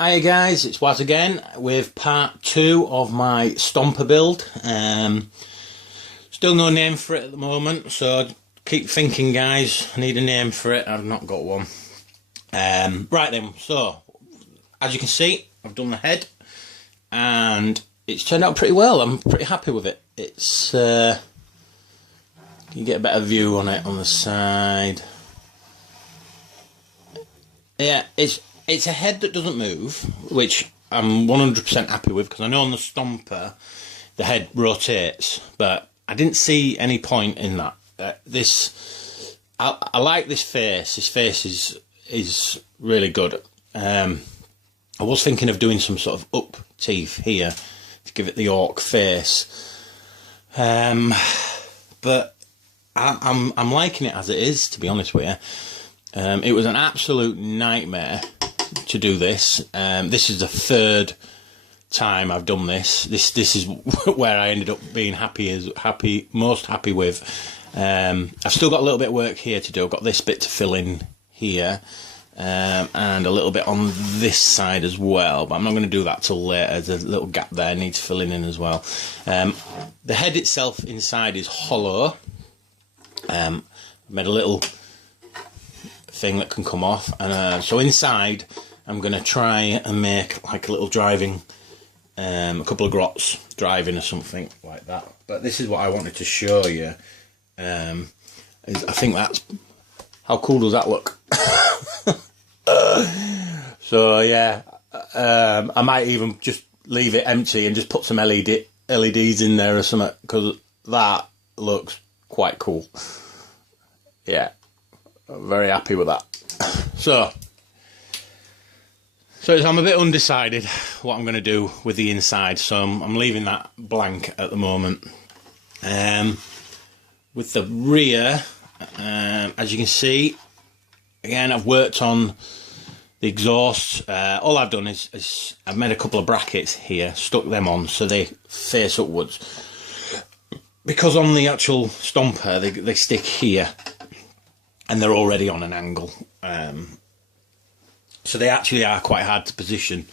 Hiya guys, it's Waz again with part 2 of my stompa build. Still no name for it at the moment, so keep thinking guys, I need a name for it, I've not got one. Right then, so as you can see, I've done the head and it's turned out pretty well. I'm pretty happy with it. It's you get a better view on it on the side. Yeah, it's a head that doesn't move, which I'm 100% happy with, because I know on the stomper the head rotates, but I didn't see any point in that. I like this face. This face is really good. I was thinking of doing some sort of up teeth here to give it the orc face, but I'm liking it as it is, to be honest with you. It was an absolute nightmare to do this. This is the third time I've done this. This is where I ended up being most happy with. I've still got a little bit of work here to do. I've got this bit to fill in here, and a little bit on this side as well, but I'm not going to do that till later. There's a little gap there, needs filling in as well. The head itself inside is hollow. Made a little thing that can come off, and so inside I'm going to try and make like a little driving, a couple of grots driving or something like that. But this is what I wanted to show you. I think that's, how cool does that look? So yeah, I might even just leave it empty and just put some LEDs in there or something, because that looks quite cool. Yeah, I'm very happy with that. So I'm a bit undecided what I'm going to do with the inside, so I'm leaving that blank at the moment. With the rear, as you can see, again, I've worked on the exhaust. All I've done is I've made a couple of brackets here, stuck them on so they face upwards, because on the actual stomper they stick here and they're already on an angle, so they actually are quite hard to position.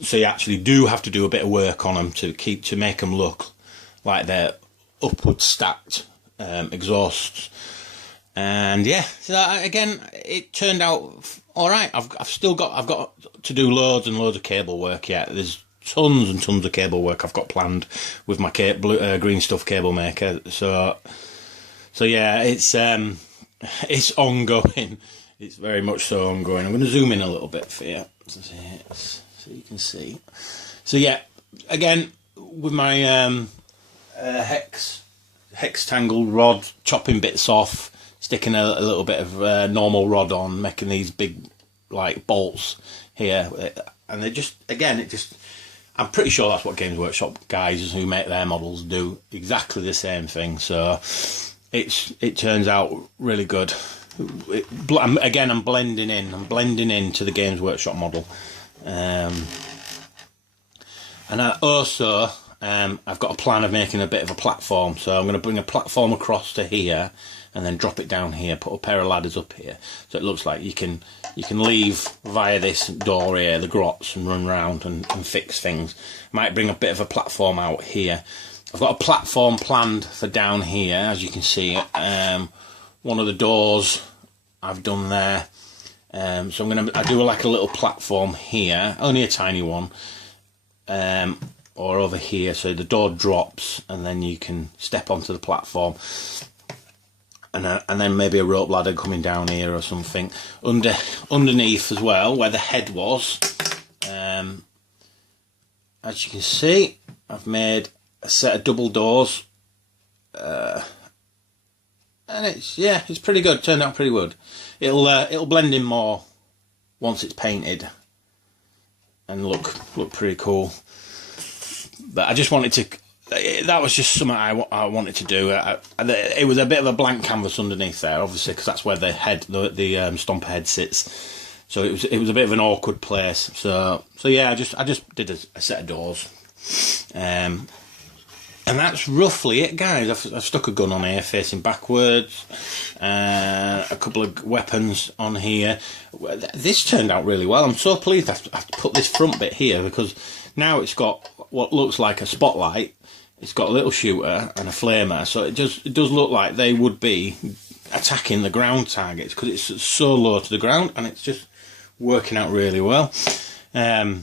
So you actually do have to do a bit of work on them to make them look like they're upward stacked exhausts. And yeah, so again, it turned out all right. I've got to do loads and loads of cable work yet. There's tons and tons of cable work I've got planned with my green stuff cable maker. So yeah, it's ongoing. It's very much so ongoing. I'm going to zoom in a little bit for you so you can see. So yeah, again, with my hex tangle rod, chopping bits off, sticking a little bit of normal rod on, making these big like bolts here, and they just, again, I'm pretty sure that's what Games Workshop guys who make their models do, exactly the same thing. So it turns out really good. Again, I'm blending into the Games Workshop model, and I also I've got a plan of making a bit of a platform. So I'm going to bring a platform across to here and then drop it down here, put a pair of ladders up here, so it looks like you can leave via this door here the grots and run around and fix things. Might bring a bit of a platform out here. I've got a platform planned for down here, as you can see. One of the doors I've done there, so I do like a little platform here, only a tiny one, or over here, so the door drops and then you can step onto the platform, and then maybe a rope ladder coming down here or something underneath as well, where the head was. As you can see, I've made a set of double doors, and it's pretty good. Turned out pretty good. It'll blend in more once it's painted and look pretty cool. But I just wanted to, that was just something I wanted to do. It was a bit of a blank canvas underneath there, obviously, because that's where the head, the stomper head sits. So it was a bit of an awkward place. So yeah, I just did a set of doors. And that's roughly it, guys. I've stuck a gun on here facing backwards, a couple of weapons on here. This turned out really well. I'm so pleased I've put this front bit here, because now it's got what looks like a spotlight. It's got a little shooter and a flamer, so it does look like they would be attacking the ground targets, because it's so low to the ground, and it's just working out really well. Yeah,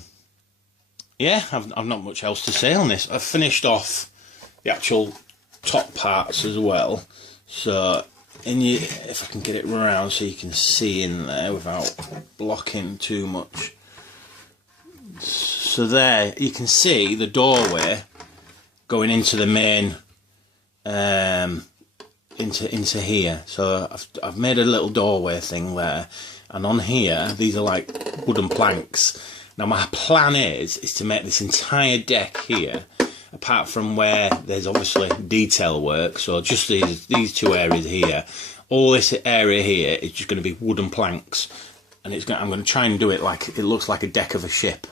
I've not much else to say on this. I've finished off the actual top parts as well, so if I can get it round so you can see in there without blocking too much. So there you can see the doorway going into the main into here. So I've made a little doorway thing there, and on here these are like wooden planks. Now my plan is to make this entire deck here, apart from where there's obviously detail work, so just these two areas here, all this area here is just going to be wooden planks, and I'm going to try and do it like it looks like a deck of a ship.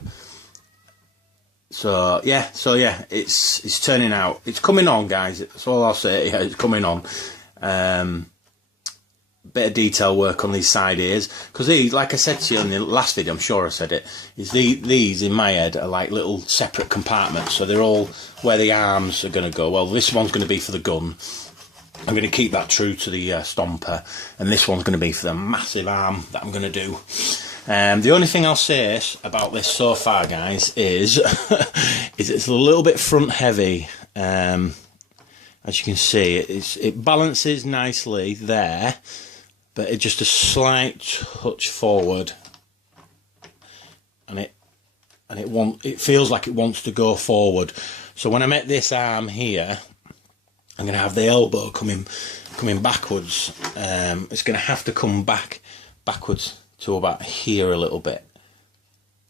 So yeah, it's turning out, it's coming on, guys. That's all I'll say. Yeah, it's coming on. Bit of detail work on these side ears, because these, like I said to you in the last video, I'm sure I said it, is these in my head are like little separate compartments, so they're all where the arms are going to go. Well, this one's going to be for the gun. I'm going to keep that true to the stomper, and this one's going to be for the massive arm that I'm going to do. The only thing I'll say about this so far, guys, is it's a little bit front heavy. As you can see, it balances nicely there, but it's just a slight touch forward, and it feels like it wants to go forward. So when I make this arm here, I'm going to have the elbow coming backwards. It's going to have to come backwards to about here a little bit.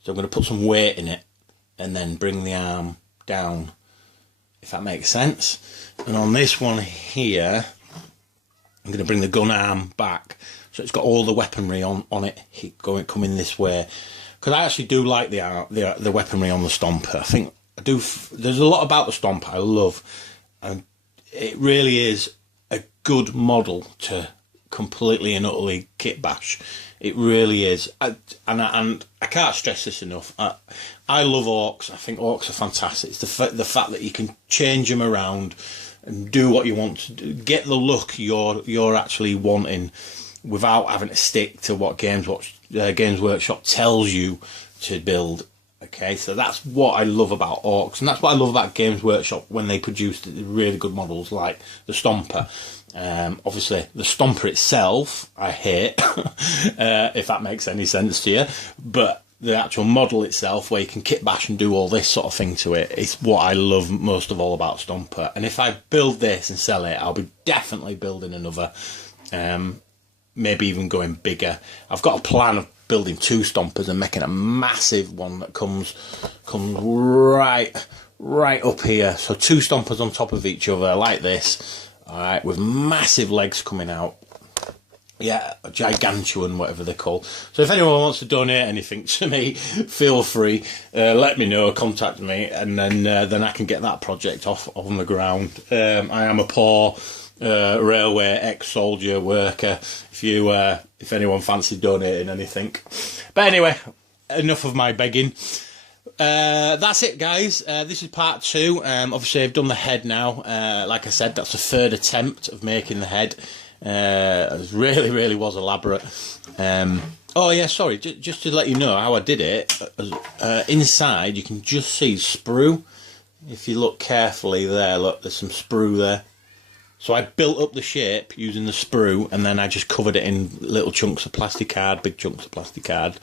So I'm going to put some weight in it and then bring the arm down, if that makes sense. And on this one here, I'm going to bring the gun arm back, so it's got all the weaponry on it coming this way. Because I actually do like the weaponry on the stomper. I think I do. There's a lot about the stomper I love, and it really is a good model to completely and utterly kit bash. It really is, and I can't stress this enough. I love orcs. I think orcs are fantastic. It's the fact that you can change them around and do what you want to do, get the look you're actually wanting, without having to stick to what Games Workshop tells you to build. Okay, so that's what I love about orcs, and that's what I love about Games Workshop when they produce really good models like the Stomper. Obviously, the Stomper itself, I hate, if that makes any sense to you, but the actual model itself, where you can kit bash and do all this sort of thing to it, is what I love most of all about Stomper. And if I build this and sell it, I'll be definitely building another, maybe even going bigger. I've got a plan of building 2 Stompers and making a massive one that comes right up here. So 2 Stompers on top of each other like this, all right, with massive legs coming out. Yeah, a gigantuan, whatever they're called. So if anyone wants to donate anything to me, feel free. Let me know, contact me, and then I can get that project off on the ground. I am a poor railway ex-soldier worker. If anyone fancies donating anything. But anyway, enough of my begging. That's it, guys. This is part 2. Obviously, I've done the head now. Like I said, that's the 3rd attempt of making the head. It really was elaborate. Oh yeah, sorry, just to let you know how I did it. Inside you can just see sprue. If you look carefully there, look, there's some sprue there. So I built up the shape using the sprue, and then I just covered it in little chunks of plastic card, big chunks of plastic card,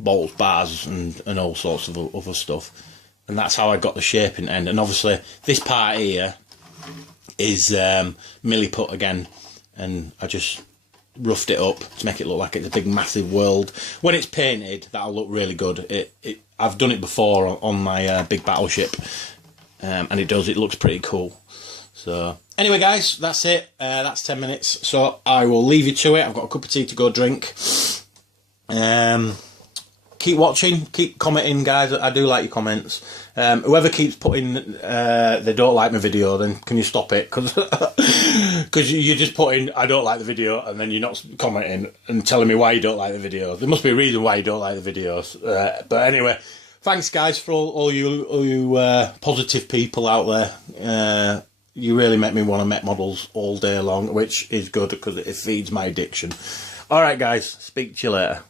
bolts, bars, and all sorts of other stuff. And that's how I got the shape in the end. And obviously this part here is milli put again, and I just roughed it up to make it look like it's a big massive world. When it's painted, that'll look really good. I've done it before on my big battleship, and it looks pretty cool. So anyway, guys, that's it. That's 10 minutes, so I will leave you to it. I've got a cup of tea to go drink. keep watching, keep commenting, guys. I do like your comments. Whoever keeps putting they don't like my video, then can you stop it? Because you're just putting I don't like the video, and then you're not commenting and telling me why you don't like the video. There must be a reason why you don't like the videos. But anyway, thanks, guys, for all you positive people out there. You really make me want to make models all day long, which is good because it feeds my addiction. All right, guys, speak to you later.